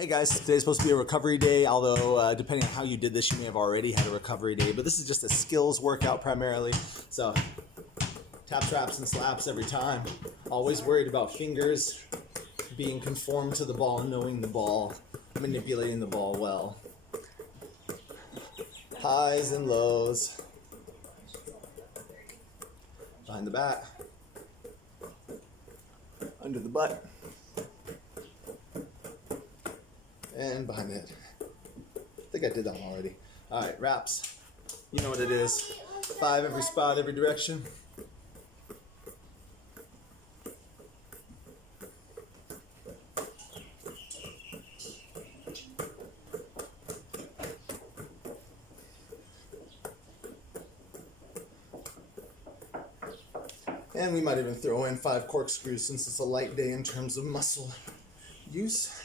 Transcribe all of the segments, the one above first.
Hey guys, today's supposed to be a recovery day, although depending on how you did this, you may have already had a recovery day, but this is just a skills workout primarily. So, tap, traps, and slaps every time. Always worried about fingers being conformed to the ball, knowing the ball, manipulating the ball well. Highs and lows. Behind the back. Under the butt. And behind the head. I think I did that one already. Alright, wraps. You know what it is. 5 every spot, every direction. And we might even throw in 5 corkscrews since it's a light day in terms of muscle use.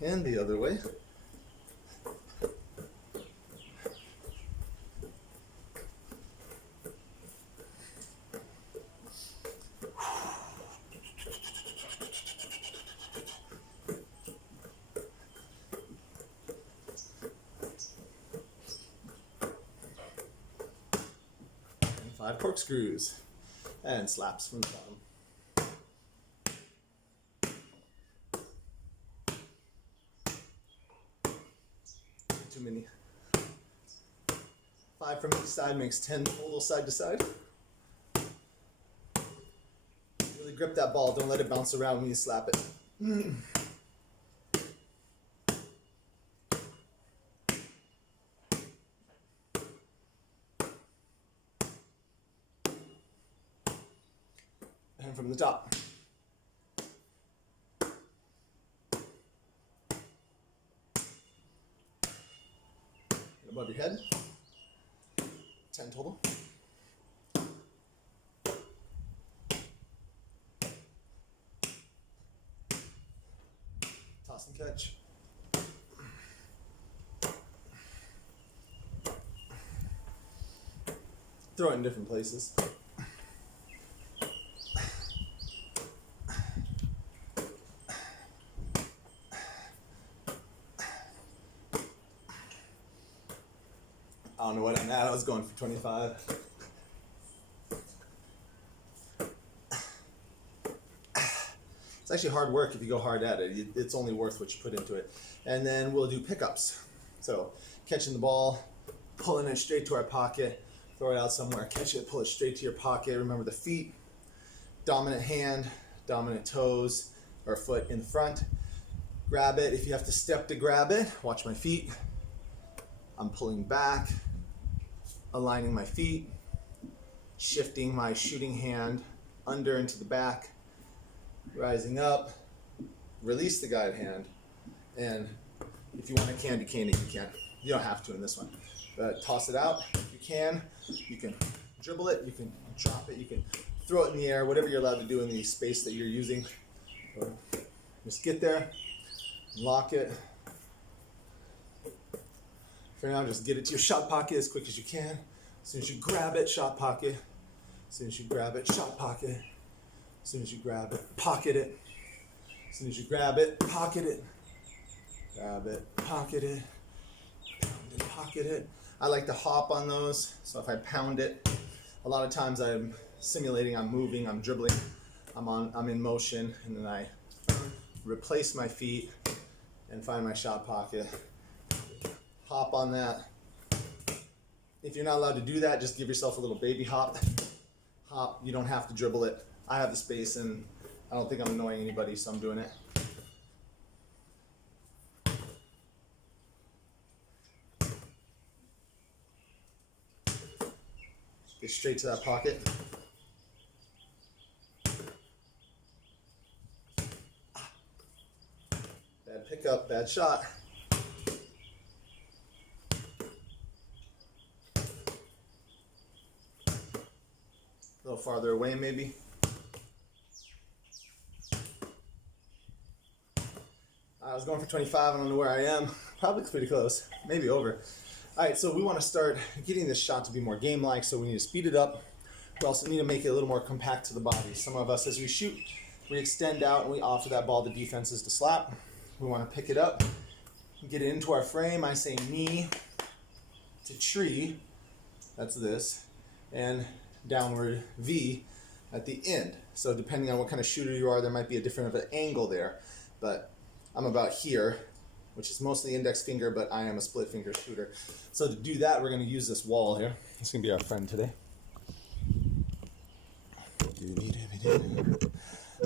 And the other way. And 5 corkscrews. And slaps from the bottom. Too many. 5 from each side makes 10 total side to side. Really grip that ball. Don't let it bounce around when you slap it. And from the top. Above your head. 10 total. Toss and catch. Throw it in different places. I don't know what I'm at. I was going for 25. It's actually hard work if you go hard at it. It's only worth what you put into it. And then we'll do pickups. So catching the ball, pulling it straight to our pocket, throw it out somewhere, catch it, pull it straight to your pocket. Remember the feet, dominant hand, dominant toes, or foot in the front. Grab it. If you have to step to grab it, watch my feet. I'm pulling back, aligning my feet, shifting my shooting hand under into the back, rising up, release the guide hand, and if you want to candy cane it, you can. You don't have to in this one. But toss it out if you can. You can dribble it, you can drop it, you can throw it in the air, whatever you're allowed to do in the space that you're using. Just get there, lock it. For now, just get it to your shot pocket as quick as you can. As soon as you grab it, shot pocket. As soon as you grab it, shot pocket. As soon as you grab it, pocket it. As soon as you grab it, pocket it. Grab it, pocket it. Pound it, pocket it. I like to hop on those, so if I pound it, a lot of times I'm simulating, I'm moving, I'm dribbling, I'm in motion, and then I replace my feet and find my shot pocket. Hop on that. If you're not allowed to do that, just give yourself a little baby hop. Hop, you don't have to dribble it. I have the space and I don't think I'm annoying anybody, so I'm doing it. Get straight to that pocket. Bad pickup, bad shot. A little farther away maybe. I was going for 25. I don't know where I am. Probably pretty close. Maybe over. All right, so we want to start getting this shot to be more game-like, so we need to speed it up. We also need to make it a little more compact to the body. Some of us, as we shoot, we extend out and we offer that ball to defenses to slap. We want to pick it up, get it into our frame. I say knee to tree, that's this, and downward V at the end. So depending on what kind of shooter you are, there might be a different of an angle there, but I'm about here, which is mostly index finger, but I am a split finger shooter. So to do that, we're going to use this wall here. It's going to be our friend today.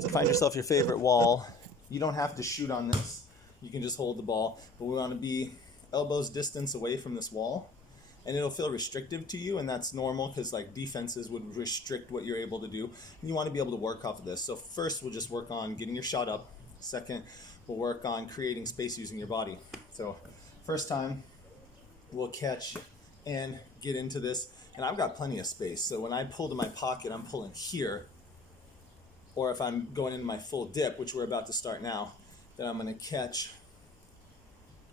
So find yourself your favorite wall. You don't have to shoot on this. You can just hold the ball, but we want to be elbows distance away from this wall, and it'll feel restrictive to you, and that's normal because like defenses would restrict what you're able to do, and you want to be able to work off of this. So first, we'll just work on getting your shot up. Second, we'll work on creating space using your body. So first time, we'll catch and get into this, and I've got plenty of space. So when I pull to my pocket, I'm pulling here, or if I'm going into my full dip, which we're about to start now, then I'm going to catch.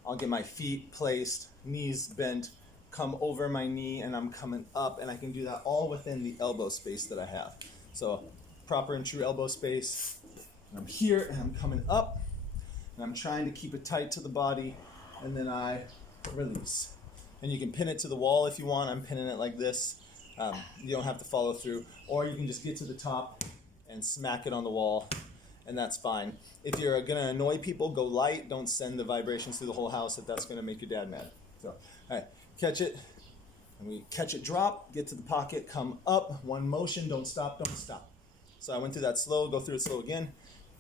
I'll get my feet placed, knees bent, come over my knee, and I'm coming up, and I can do that all within the elbow space that I have. So proper and true elbow space. And I'm here, and I'm coming up, and I'm trying to keep it tight to the body, and then I release. And you can pin it to the wall if you want. I'm pinning it like this. You don't have to follow through, or you can just get to the top and smack it on the wall, and that's fine. If you're gonna annoy people, go light. Don't send the vibrations through the whole house if that's gonna make your dad mad. So, all right, catch it, and we catch it, drop, get to the pocket, come up, one motion, don't stop, don't stop. So I went through that slow, go through it slow again,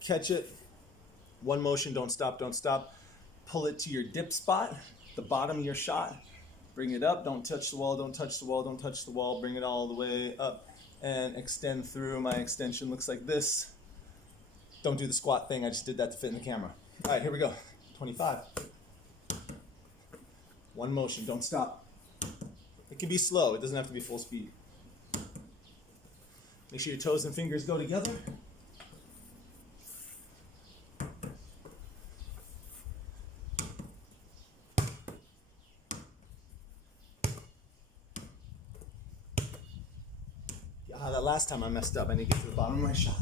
catch it, one motion, don't stop, don't stop. Pull it to your dip spot, the bottom of your shot, bring it up, don't touch the wall, don't touch the wall, don't touch the wall, bring it all the way up, and extend through. My extension looks like this. Don't do the squat thing, I just did that to fit in the camera. All right, here we go, 25. One motion, don't stop. It can be slow, it doesn't have to be full speed. Make sure your toes and fingers go together. That last time I messed up, I need to get to the bottom of my shot.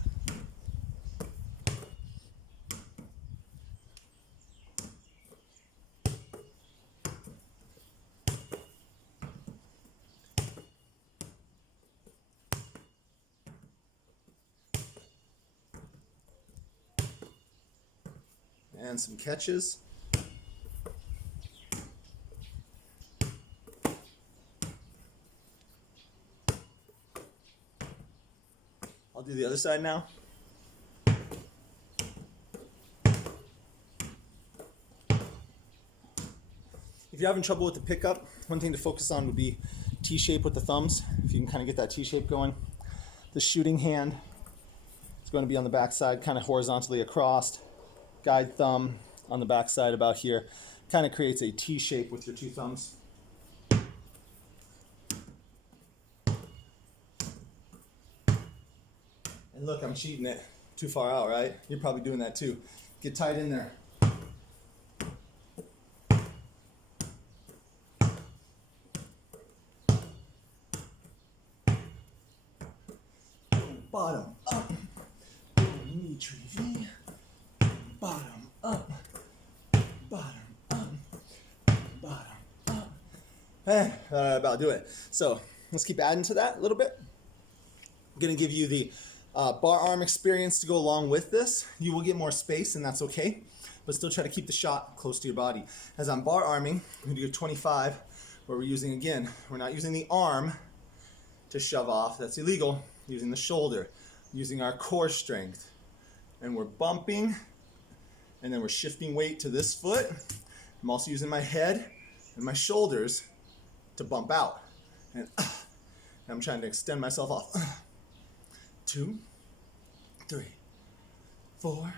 And some catches. I'll do the other side now. If you're having trouble with the pickup, one thing to focus on would be T-shape with the thumbs. If you can kind of get that T-shape going. The shooting hand is going to be on the back side, kind of horizontally across. Guide thumb on the back side about here. Kind of creates a T-shape with your two thumbs. And look, I'm cheating it too far out, right? You're probably doing that too. Get tight in there. Bottom up. Knee tree V. Bottom up. Bottom up. Bottom up. About do it. So let's keep adding to that a little bit. I'm going to give you the bar arm experience to go along with this. You will get more space, and that's okay, but still try to keep the shot close to your body. As I'm bar arming, I'm going to do 25, where we're using, again, we're not using the arm to shove off. That's illegal. Using the shoulder, using our core strength. And we're bumping, and then we're shifting weight to this foot. I'm also using my head and my shoulders to bump out. And I'm trying to extend myself off. 2, 3, 4,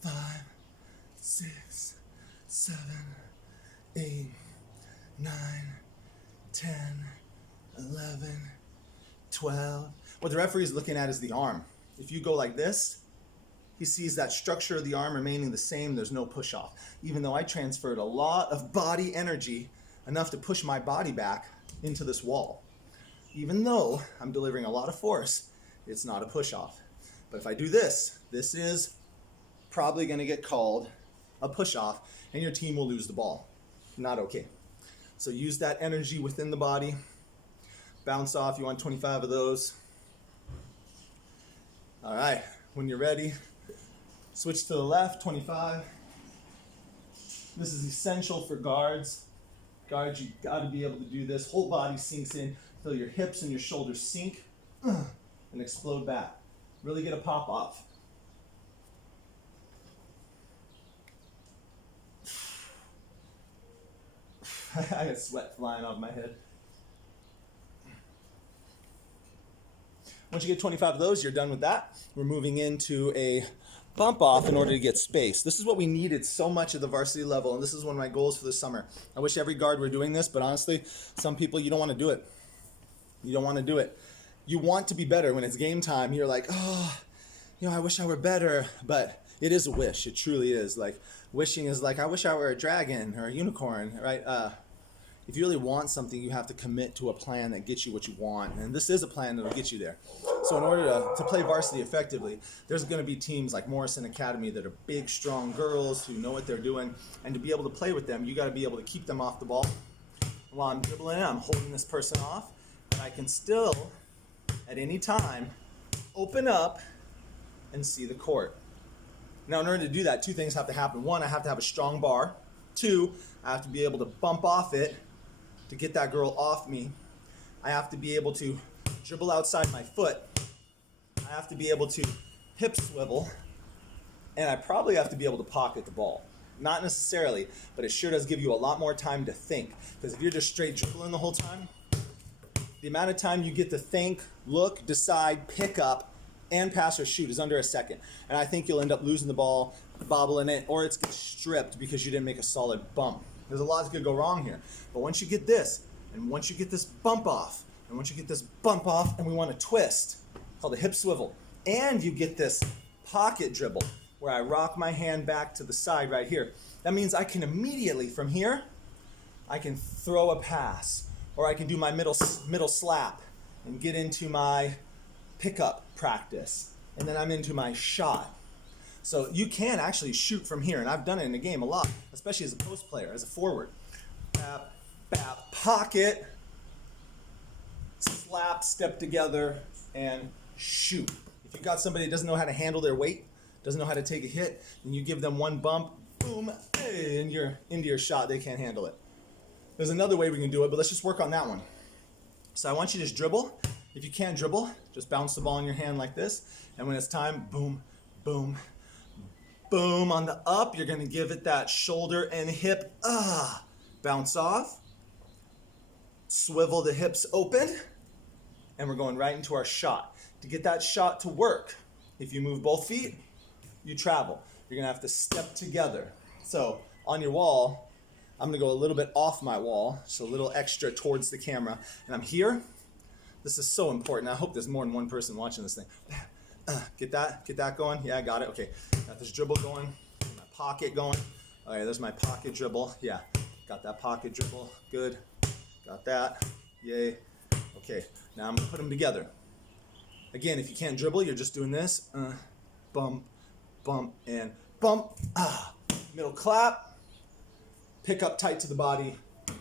5, 6, 7, 8, 9, 10, 11, 12. What the referee is looking at is the arm. If you go like this, he sees that structure of the arm remaining the same, there's no push off. Even though I transferred a lot of body energy, enough to push my body back into this wall. Even though I'm delivering a lot of force, it's not a push off. But if I do this, this is probably going to get called a push off, and your team will lose the ball. Not okay. So use that energy within the body. Bounce off. You want 25 of those. All right. When you're ready, switch to the left, 25. This is essential for guards. Guards, you got to be able to do this. Whole body sinks in. Feel your hips and your shoulders sink and explode back. Really get a pop off. I got sweat flying off my head. Once you get 25 of those, you're done with that. We're moving into a bump off in order to get space. This is what we needed so much at the varsity level, and this is one of my goals for the summer. I wish every guard were doing this, but honestly, some people, you don't want to do it. You don't want to do it. You want to be better when it's game time. You're like, oh, I wish I were better, but it is a wish. It truly is. Like, wishing is like, I wish I were a dragon or a unicorn, right? If you really want something, you have to commit to a plan that gets you what you want. And this is a plan that will get you there. So in order to play varsity effectively, there's going to be teams like Morrison Academy that are big, strong girls who know what they're doing. And to be able to play with them, you got to be able to keep them off the ball. While I'm dribbling, I'm holding this person off. But I can still, at any time, open up and see the court. Now, in order to do that, two things have to happen. One, I have to have a strong bar. Two, I have to be able to bump off it to get that girl off me. I have to be able to dribble outside my foot. I have to be able to hip swivel. And I probably have to be able to pocket the ball. Not necessarily, but it sure does give you a lot more time to think. Because if you're just straight dribbling the whole time, the amount of time you get to think, look, decide, pick up, and pass or shoot is under a second. And I think you'll end up losing the ball, bobbling it, or it's gets stripped because you didn't make a solid bump. There's a lot that could go wrong here. But once you get this, and once you get this bump off, and once you get this bump off, and we want to twist, called a hip swivel, and you get this pocket dribble, where I rock my hand back to the side right here. That means I can immediately, from here, I can throw a pass, or I can do my middle slap, and get into my pickup practice, and then I'm into my shot. So you can actually shoot from here, and I've done it in the game a lot, especially as a post player, as a forward. Bap, bap, pocket, slap, step together, and shoot. If you've got somebody that doesn't know how to handle their weight, doesn't know how to take a hit, and you give them one bump, boom, hey, and you're into your shot, they can't handle it. There's another way we can do it, but let's just work on that one. So I want you to just dribble. If you can't dribble, just bounce the ball in your hand like this, and when it's time, boom, boom, boom. On the up, you're gonna give it that shoulder and hip, bounce off, swivel the hips open, and we're going right into our shot. To get that shot to work, if you move both feet, you travel. You're gonna have to step together. So on your wall, I'm gonna go a little bit off my wall, so a little extra towards the camera, and I'm here. This is so important. I hope there's more than one person watching this thing. Get that going? Yeah, I got it. Okay, got this dribble going, my pocket going. All right, there's my pocket dribble. Yeah, got that pocket dribble. Good, got that. Yay. Okay, now I'm gonna put them together. Again, if you can't dribble, you're just doing this. Bump, bump, and bump. Middle clap. Pick up tight to the body.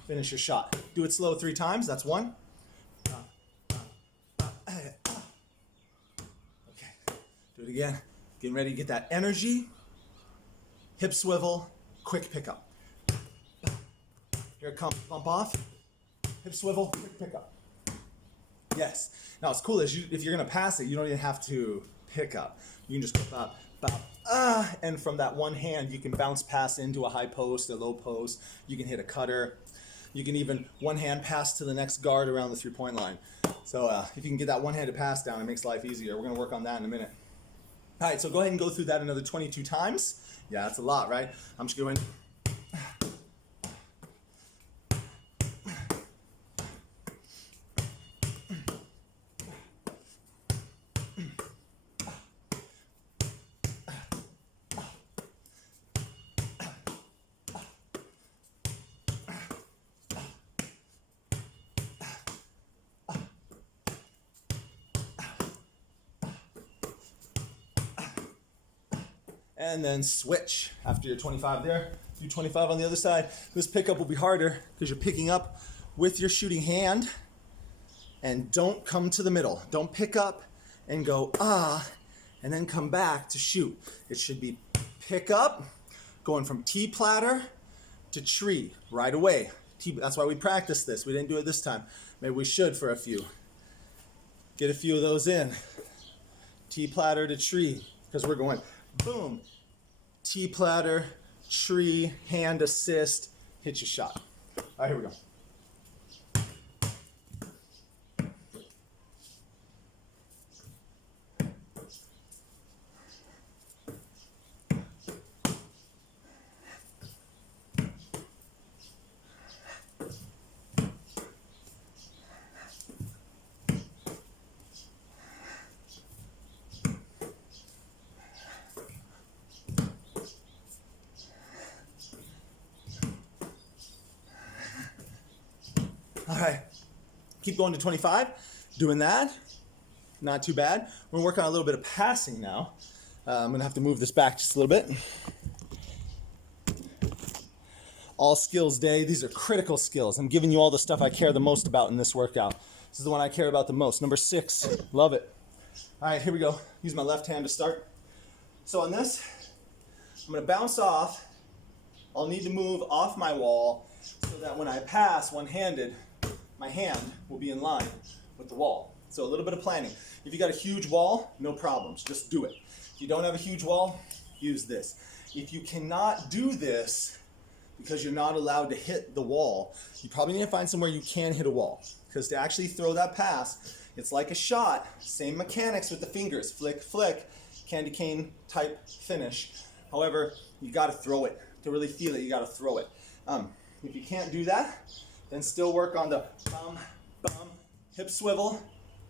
Finish your shot. Do it slow 3 times. That's 1. Do it again. Getting ready to get that energy. Hip swivel, quick pickup. Here it comes, bump off. Hip swivel, quick pickup. Yes. Now what's cool is if you're gonna pass it, you don't even have to pick up. You can just go bop, bop, and from that one hand, you can bounce pass into a high post, a low post. You can hit a cutter. You can even one hand pass to the next guard around the 3-point line. So if you can get that one-handed pass down, it makes life easier. We're gonna work on that in a minute. All right, so go ahead and go through that another 22 times. Yeah, that's a lot, right? I'm just going. and then switch. After your 25 there, do 25 on the other side. This pickup will be harder because you're picking up with your shooting hand, and don't come to the middle. Don't pick up and go, and then come back to shoot. It should be pick up, going from T-platter to tree right away. That's why we practiced this. We didn't do it this time. Maybe we should for a few. Get a few of those in. T-platter to tree, because we're going boom, T-platter, tree, hand assist, hit your shot. All right, here we go. All right, keep going to 25, doing that, not too bad. We're gonna work on a little bit of passing now. I'm gonna have to move this back just a little bit. All skills day, these are critical skills. I'm giving you all the stuff I care the most about in this workout. This is the one I care about the most. Number 6, love it. All right, here we go. Use my left hand to start. So on this, I'm gonna bounce off. I'll need to move off my wall so that when I pass one-handed, my hand will be in line with the wall. So a little bit of planning. If you got a huge wall, no problems, just do it. If you don't have a huge wall, use this. If you cannot do this because you're not allowed to hit the wall, you probably need to find somewhere you can hit a wall. Because to actually throw that pass, it's like a shot, same mechanics with the fingers, flick, flick, candy cane type finish. However, you gotta throw it. To really feel it, you gotta throw it. If you can't do that, then still work on the bum, bum, hip swivel,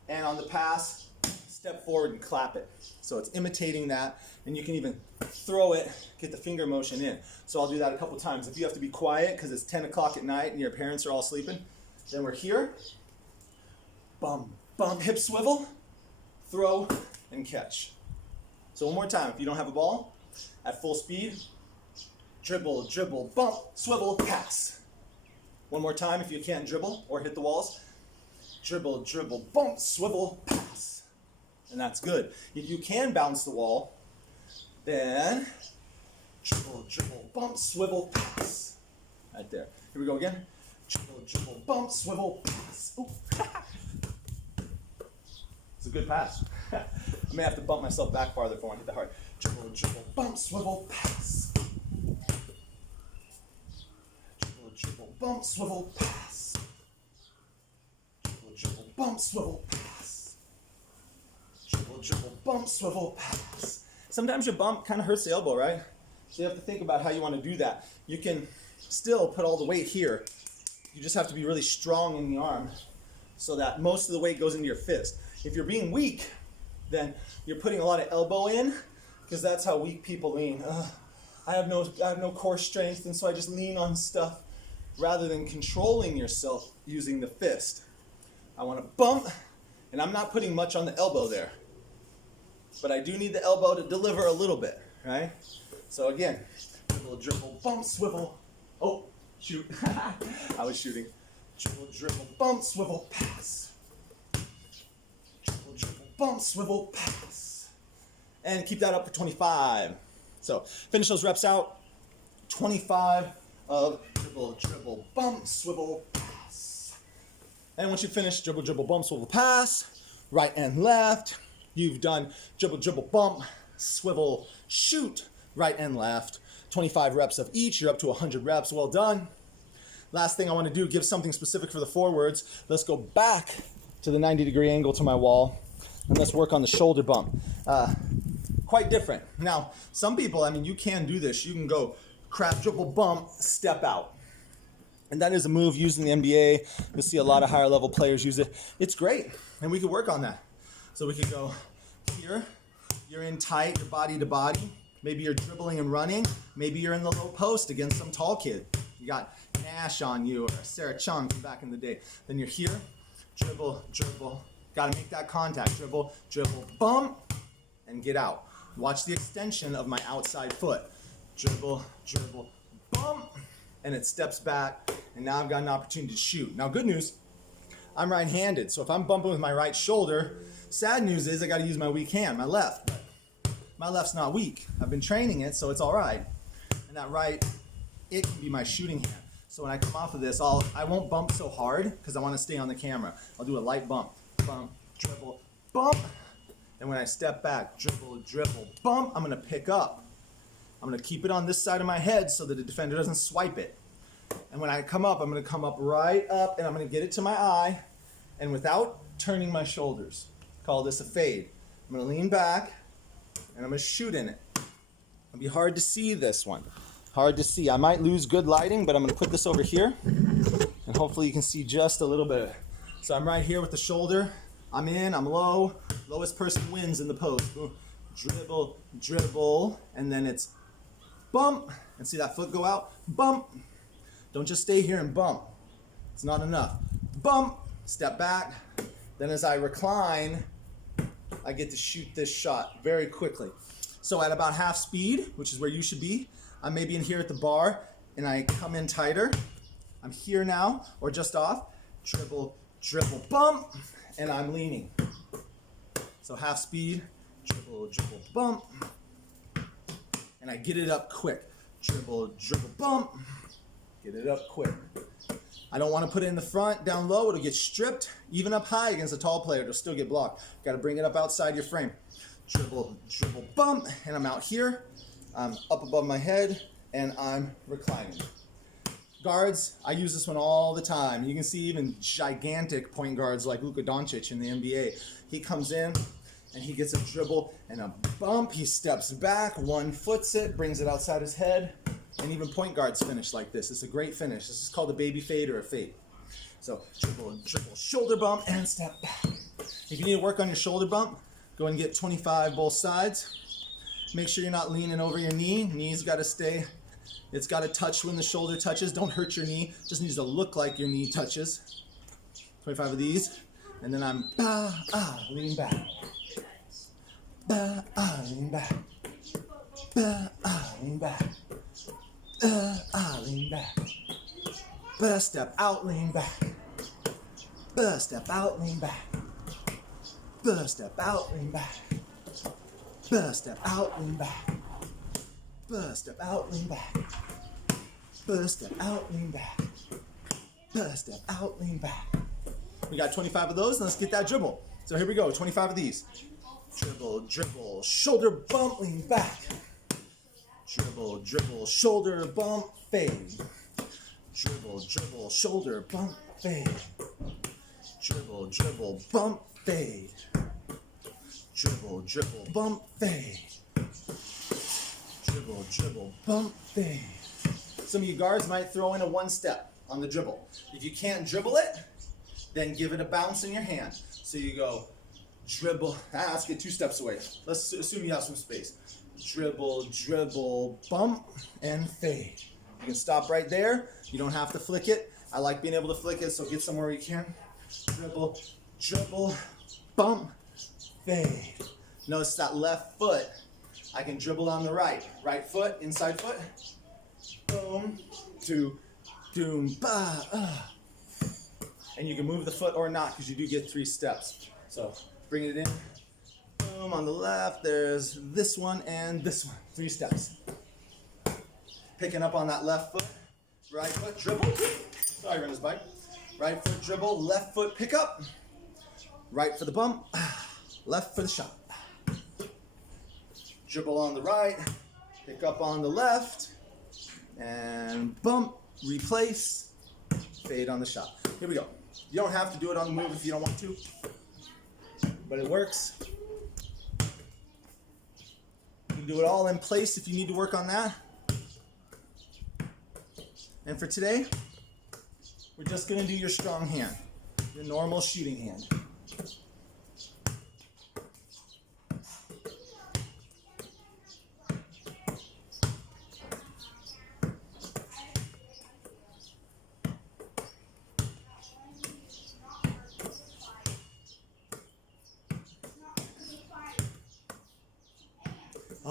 and on the pass, step forward and clap it. So it's imitating that, and you can even throw it, get the finger motion in. So I'll do that a couple times. If you have to be quiet because it's 10 o'clock at night and your parents are all sleeping, then we're here, bum, bum, hip swivel, throw, and catch. So one more time, if you don't have a ball, at full speed, dribble, dribble, bump, swivel, pass. One more time if you can't dribble or hit the walls. Dribble, dribble, bump, swivel, pass. And that's good. If you can bounce the wall, then dribble, dribble, bump, swivel, pass. Right there. Here we go again. Dribble, dribble, bump, swivel, pass. Ooh. It's a good pass. I may have to bump myself back farther if I want to hit that hard. Dribble, dribble, bump, swivel, pass. Dribble, bump, swivel, pass. Dribble, dribble, bump, swivel, pass. Dribble, dribble, bump, swivel, pass. Sometimes your bump kind of hurts the elbow, right? So you have to think about how you want to do that. You can still put all the weight here. You just have to be really strong in the arm so that most of the weight goes into your fist. If you're being weak, then you're putting a lot of elbow in, because that's how weak people lean. I have no core strength, and so I just lean on stuff, rather than controlling yourself using the fist. I want to bump, and I'm not putting much on the elbow there. But I do need the elbow to deliver a little bit, right? So again, dribble, dribble, bump, swivel. Oh, shoot. I was shooting. Dribble, dribble, bump, swivel, pass. Dribble, dribble, bump, swivel, pass. And keep that up for 25. So finish those reps out. 25 of dribble, dribble, bump, swivel, pass. And once you finish dribble, dribble, bump, swivel, pass, right and left, you've done dribble, dribble, bump, swivel, shoot, right and left. 25 reps of each. You're up to 100 reps. Well done. Last thing I want to do, give something specific for the forwards. Let's go back to the 90-degree angle to my wall, and let's work on the shoulder bump. Quite different. Now, some people, you can do this. You can go crab, dribble, bump, step out. And that is a move used in the NBA. You'll see a lot of higher level players use it. It's great, and we could work on that. So we could go here. You're in tight, you're body to body. Maybe you're dribbling and running. Maybe you're in the low post against some tall kid. You got Nash on you, or Sarah Chung from back in the day. Then you're here, dribble, dribble. Got to make that contact. Dribble, dribble, bump, and get out. Watch the extension of my outside foot. Dribble, dribble, bump, and it steps back, and now I've got an opportunity to shoot. Now, good news, I'm right-handed, so if I'm bumping with my right shoulder, sad news is I got to use my weak hand, my left. But my left's not weak. I've been training it, so it's all right. And that right, it can be my shooting hand. So when I come off of this, I won't bump so hard because I want to stay on the camera. I'll do a light bump, bump, dribble, bump. And when I step back, dribble, dribble, bump, I'm going to pick up. I'm going to keep it on this side of my head so that the defender doesn't swipe it. And when I come up, I'm going to come up right up, and I'm going to get it to my eye, and without turning my shoulders, call this a fade. I'm going to lean back, and I'm going to shoot in it. It'll be hard to see this one. Hard to see. I might lose good lighting, but I'm going to put this over here, and hopefully you can see just a little bit. So I'm right here with the shoulder. I'm in, I'm low. Lowest person wins in the post. Dribble, dribble, and then it's bump. And see that foot go out? Bump. Don't just stay here and bump. It's not enough. Bump, step back. Then as I recline, I get to shoot this shot very quickly. So at about half speed, which is where you should be, I'm maybe in here at the bar, and I come in tighter. I'm here now, or just off. Dribble, dribble, bump, and I'm leaning. So half speed, dribble, dribble, bump, and I get it up quick. Dribble, dribble, bump, get it up quick. I don't want to put it in the front, down low, it'll get stripped. Even up high against a tall player, it'll still get blocked. Got to bring it up outside your frame. Dribble, dribble, bump, and I'm out here. I'm up above my head, and I'm reclining. Guards, I use this one all the time. You can see even gigantic point guards like Luka Doncic in the NBA. He comes in, and he gets a dribble and a bump. He steps back, one foots it, brings it outside his head. And even point guards finish like this. It's a great finish. This is called a baby fade or a fade. So dribble, dribble, shoulder bump, and step back. If you need to work on your shoulder bump, go and get 25 both sides. Make sure you're not leaning over your knee. Knee's got to stay. It's got to touch when the shoulder touches. Don't hurt your knee. Just needs to look like your knee touches. 25 of these. And then I'm lean back. Lean back. Lean back. Lean back. Step out, lean back. Step out, lean back. Step out, lean back. Step out, lean back. Step out, lean back. Step out, lean back. Step out, lean back. We got 25 of those, and let's get that dribble. So here we go, 25 of these. Dribble, dribble, shoulder bump, lean back. Dribble, dribble, shoulder bump, fade. Dribble, dribble, shoulder bump, fade. Dribble, dribble, bump, fade. Dribble, dribble, bump, fade. Dribble, dribble, bump, fade. Some of you guards might throw in a one step on the dribble. If you can't dribble it, then give it a bounce in your hand. So you go dribble, let's get 2 steps away. Let's assume you have some space. Dribble, dribble, bump, and fade. You can stop right there. You don't have to flick it. I like being able to flick it, so get somewhere you can. Dribble, dribble, bump, fade. Notice that left foot. I can dribble on the right. Right foot, inside foot. Boom, two, doom, ba, And you can move the foot or not because you do get 3 steps. So bring it in. Boom, on the left, there's this one and this one. 3 steps. Picking up on that left foot. Right foot, dribble. Sorry, run his bike. Right foot, dribble. Left foot, pick up. Right for the bump. Left for the shot. Dribble on the right. Pick up on the left. And bump, replace, fade on the shot. Here we go. You don't have to do it on the move if you don't want to, but it works. You can do it all in place if you need to work on that. And for today, we're just going to do your strong hand, your normal shooting hand.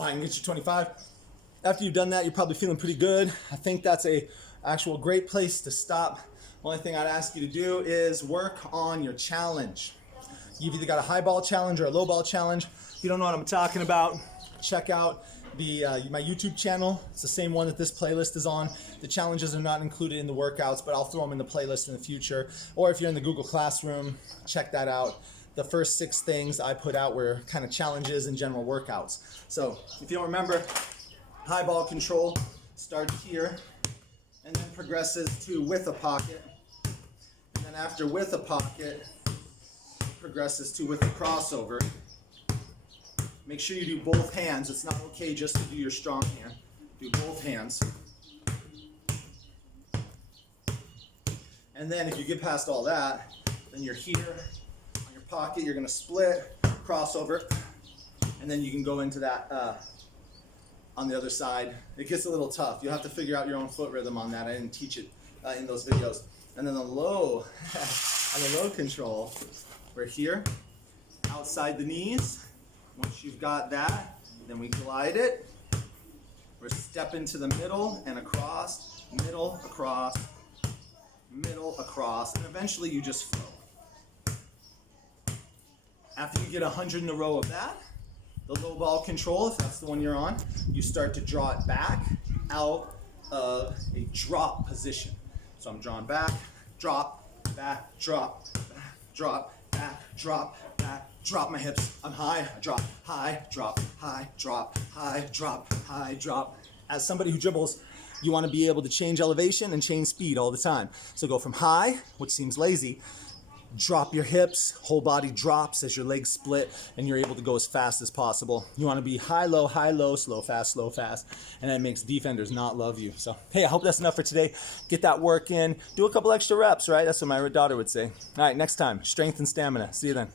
oh, I can get you 25. After you've done that, you're probably feeling pretty good. I think that's a actual great place to stop. Only thing I'd ask you to do is work on your challenge. You've either got a high ball challenge or a low ball challenge. If you don't know what I'm talking about, check out my YouTube channel. It's the same one that this playlist is on. The challenges are not included in the workouts, but I'll throw them in the playlist in the future. Or if you're in the Google Classroom, check that out. The first 6 things I put out were kind of challenges and general workouts. So if you don't remember, high ball control starts here and then progresses to with a pocket. And then after with a pocket, progresses to with a crossover. Make sure you do both hands. It's not okay just to do your strong hand. Do both hands. And then if you get past all that, then you're here on your pocket. You're going to split, crossover, and then you can go into that on the other side. It gets a little tough. You'll have to figure out your own foot rhythm on that. I didn't teach it in those videos. And then the low, on the low control, we're here, outside the knees. Once you've got that, then we glide it. We're step into the middle and across, middle, across, and eventually you just flow. After you get 100 in a row of that, the low ball control, if that's the one you're on, you start to draw it back out of a drop position. So I'm drawing back, drop, drop, back, drop my hips. I'm high, drop, high, drop, high, drop, high, drop, high, drop. As somebody who dribbles, you want to be able to change elevation and change speed all the time. So go from high, which seems lazy, drop your hips, whole body drops as your legs split, and you're able to go as fast as possible. You want to be high, low, slow, fast, and that makes defenders not love you. So, hey, I hope that's enough for today. Get that work in. Do a couple extra reps, right? That's what my daughter would say. All right, next time, strength and stamina. See you then.